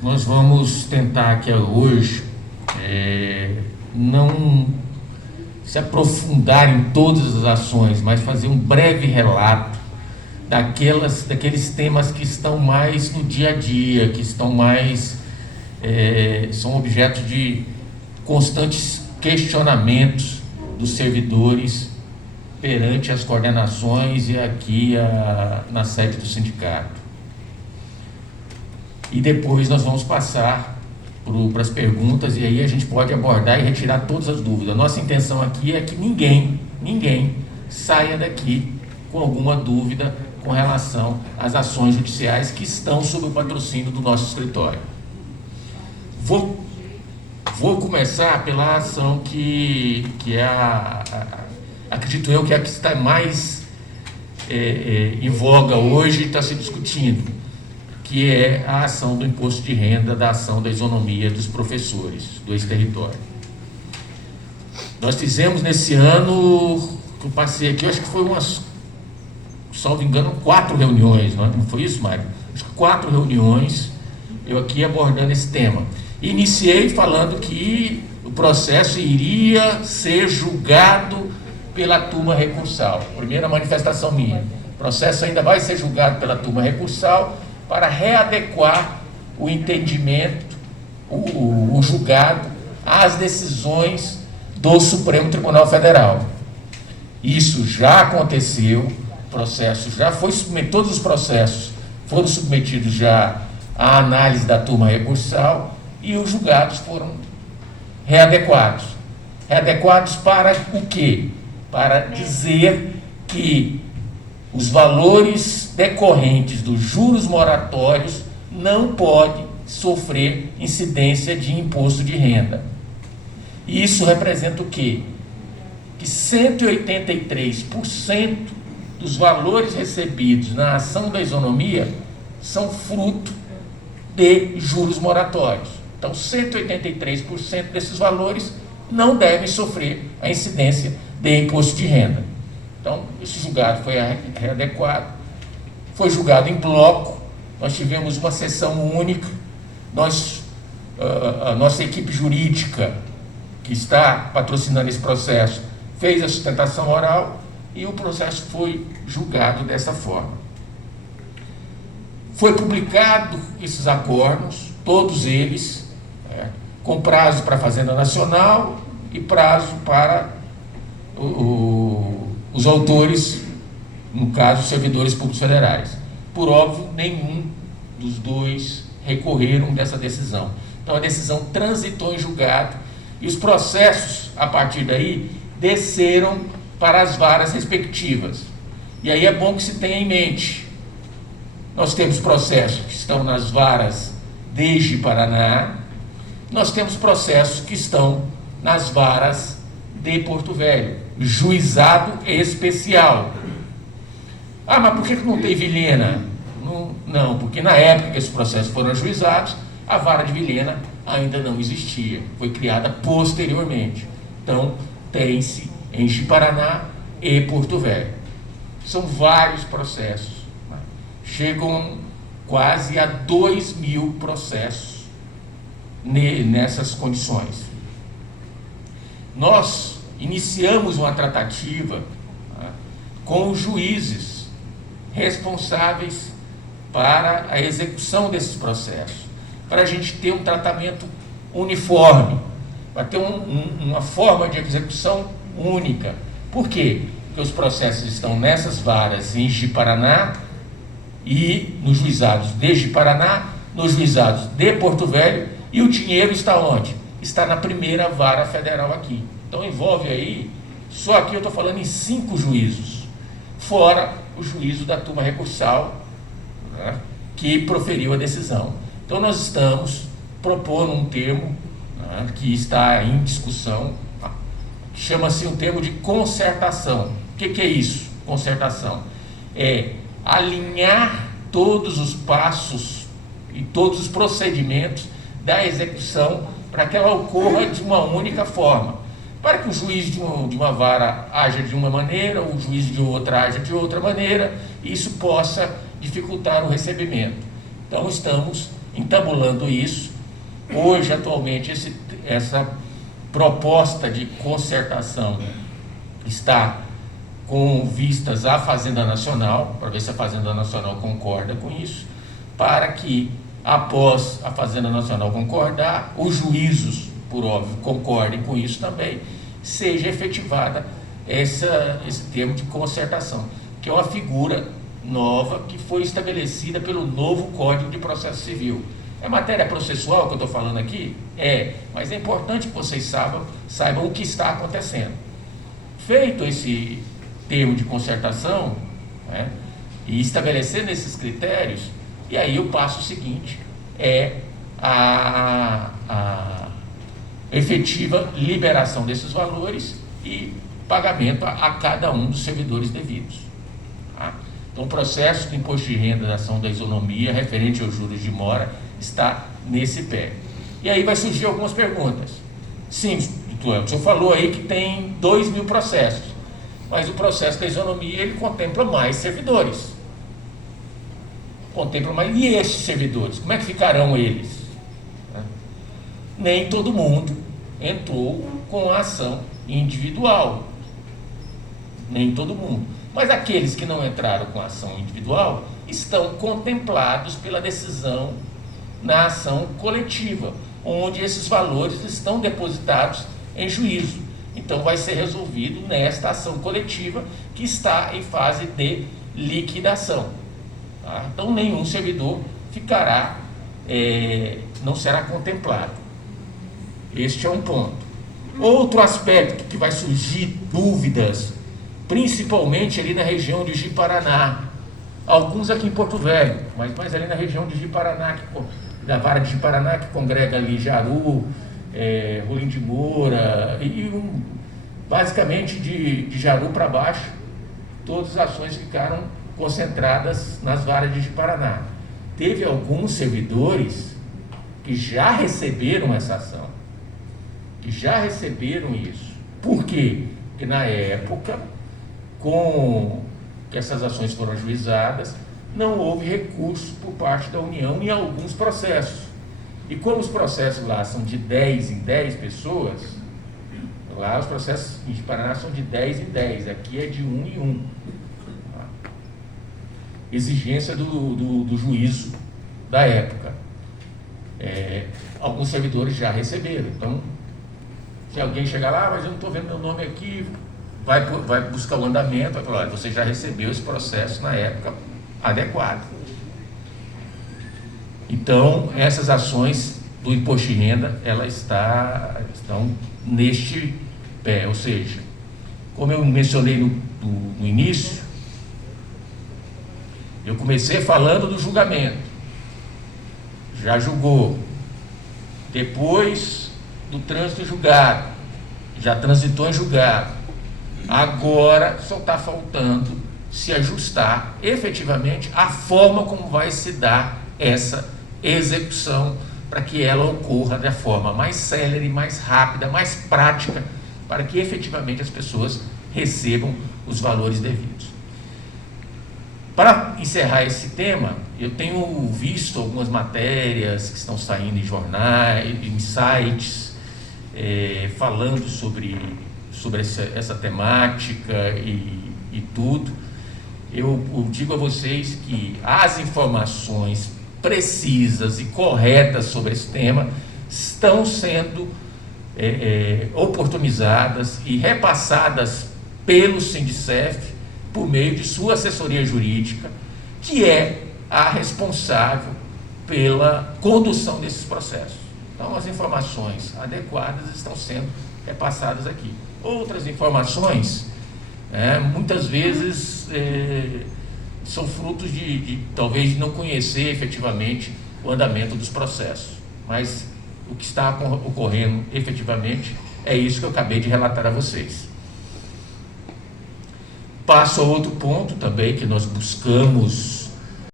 Nós vamos tentar aqui hoje não se aprofundar em todas as ações, mas fazer um breve relato daqueles temas que estão mais no dia a dia, que estão mais são objeto de constantes questionamentos dos servidores perante as coordenações e aqui na sede do sindicato. E depois nós vamos passar para as perguntas, e aí a gente pode abordar e retirar todas as dúvidas. Nossa intenção aqui é que ninguém saia daqui com alguma dúvida com relação às ações judiciais que estão sob o patrocínio do nosso escritório. Vou começar pela ação que é acredito eu que é a que está mais em voga hoje e está se discutindo, que é a ação do imposto de renda, da ação da isonomia dos professores do ex-território. Nós fizemos nesse ano, que eu passei aqui, eu acho que foi salvo engano, 4 reuniões, não foi isso, Mário? Acho que 4 reuniões, eu aqui abordando esse tema. Iniciei falando que o processo iria ser julgado pela turma recursal. Primeira manifestação minha. O processo ainda vai ser julgado pela turma recursal para readequar o entendimento, o julgado, às decisões do Supremo Tribunal Federal. Isso já aconteceu, o processo já foi submetido, todos os processos foram submetidos já à análise da turma recursal e os julgados foram readequados. Readequados para o quê? Para dizer que os valores decorrentes dos juros moratórios não podem sofrer incidência de imposto de renda. E isso representa o quê? Que 183% dos valores recebidos na ação da isonomia são fruto de juros moratórios. Então, 183% desses valores não devem sofrer a incidência de imposto de renda. Então, esse julgado foi readequado, foi julgado em bloco, nós tivemos uma sessão única, a nossa equipe jurídica, que está patrocinando esse processo, fez a sustentação oral e o processo foi julgado dessa forma. Foi publicado esses acordos, todos eles, com prazo para a Fazenda Nacional e prazo para os autores, no caso, os servidores públicos federais. Por óbvio, nenhum dos dois recorreram dessa decisão. Então, a decisão transitou em julgado e os processos, a partir daí, desceram para as varas respectivas. E aí é bom que se tenha em mente. Nós temos processos que estão nas varas desde Paraná, nós temos processos que estão nas varas de Porto Velho, juizado especial. Ah, mas por que não tem Vilhena? Não, porque na época que esses processos foram ajuizados, a vara de Vilhena ainda não existia, foi criada posteriormente. Então, tem-se em Ji-Paraná e Porto Velho. São vários processos, chegam quase a 2.000 processos nessas condições. Nós iniciamos uma tratativa com os juízes responsáveis para a execução desses processos, para a gente ter um tratamento uniforme, para ter uma forma de execução única. Por quê? Porque os processos estão nessas varas em Ji-Paraná e nos juizados de Ji-Paraná, nos juizados de Porto Velho, e o dinheiro está onde? Está na primeira vara federal aqui. Então envolve aí, só aqui eu estou falando em 5 juízos, fora o juízo da turma recursal, que proferiu a decisão. Então nós estamos propondo um termo que está em discussão, que chama-se um termo de concertação. O que é isso? Concertação é alinhar todos os passos e todos os procedimentos da execução para que ela ocorra de uma única forma, para que o juiz de uma vara haja de uma maneira, o juiz de outra haja de outra maneira, e isso possa dificultar o recebimento. Então estamos entabulando isso. Hoje, atualmente, essa proposta de concertação está com vistas à Fazenda Nacional, para ver se a Fazenda Nacional concorda com isso, para que, após a Fazenda Nacional concordar, os juízos, por óbvio, concordem com isso também, seja efetivada esse termo de concertação, que é uma figura nova que foi estabelecida pelo novo Código de Processo Civil. É matéria processual que eu estou falando aqui? Mas é importante que vocês saibam o que está acontecendo. Feito esse termo de concertação, né, e estabelecendo esses critérios, e aí o passo seguinte é a efetiva liberação desses valores e pagamento a cada um dos servidores devidos. Tá? Então, o processo do imposto de renda da ação da isonomia referente aos juros de mora está nesse pé. E aí vai surgir algumas perguntas. Sim, o senhor falou aí que tem 2.000 processos, mas o processo da isonomia ele contempla mais servidores. E esses servidores, como é que ficarão eles? Nem todo mundo entrou com a ação individual. Nem todo mundo. Mas aqueles que não entraram com a ação individual estão contemplados pela decisão na ação coletiva, onde esses valores estão depositados em juízo. Então vai ser resolvido nesta ação coletiva que está em fase de liquidação. Tá? Então nenhum servidor ficará, não será contemplado. Este é um ponto. Outro aspecto que vai surgir dúvidas, principalmente ali na região de Ji-Paraná, alguns aqui em Porto Velho, mas ali na região de Ji-Paraná, da vara de Ji-Paraná, que congrega ali Jaru, Rolim de Moura, basicamente de Jaru para baixo, todas as ações ficaram concentradas nas varas de Ji-Paraná. Teve alguns servidores que já receberam essa ação, que já receberam isso. Por quê? Porque na época, com que essas ações foram ajuizadas, não houve recurso por parte da União em alguns processos. E como os processos lá são de 10 em 10 pessoas, lá os processos de Paraná são de 10 em 10, aqui é de 1 em 1. Exigência do juízo da época. Alguns servidores já receberam. Então, se alguém chegar lá, mas eu não estou vendo meu nome aqui, vai buscar o andamento, vai falar, você já recebeu esse processo na época adequada. Então, essas ações do imposto de renda, elas estão neste pé, ou seja, como eu mencionei no início, eu comecei falando do julgamento, já julgou, depois do trânsito em julgado, já transitou em julgado, agora só está faltando se ajustar efetivamente a forma como vai se dar essa execução para que ela ocorra da forma mais célere, mais rápida, mais prática, para que efetivamente as pessoas recebam os valores devidos. Para encerrar esse tema, eu tenho visto algumas matérias que estão saindo em jornais, em sites, falando sobre essa temática e tudo. Eu digo a vocês que as informações precisas e corretas sobre esse tema estão sendo oportunizadas e repassadas pelo Sindicef por meio de sua assessoria jurídica, que é a responsável pela condução desses processos. Então, as informações adequadas estão sendo repassadas aqui. Outras informações, muitas vezes, são frutos de talvez não conhecer efetivamente o andamento dos processos, mas o que está ocorrendo efetivamente é isso que eu acabei de relatar a vocês. Passo a outro ponto também que nós buscamos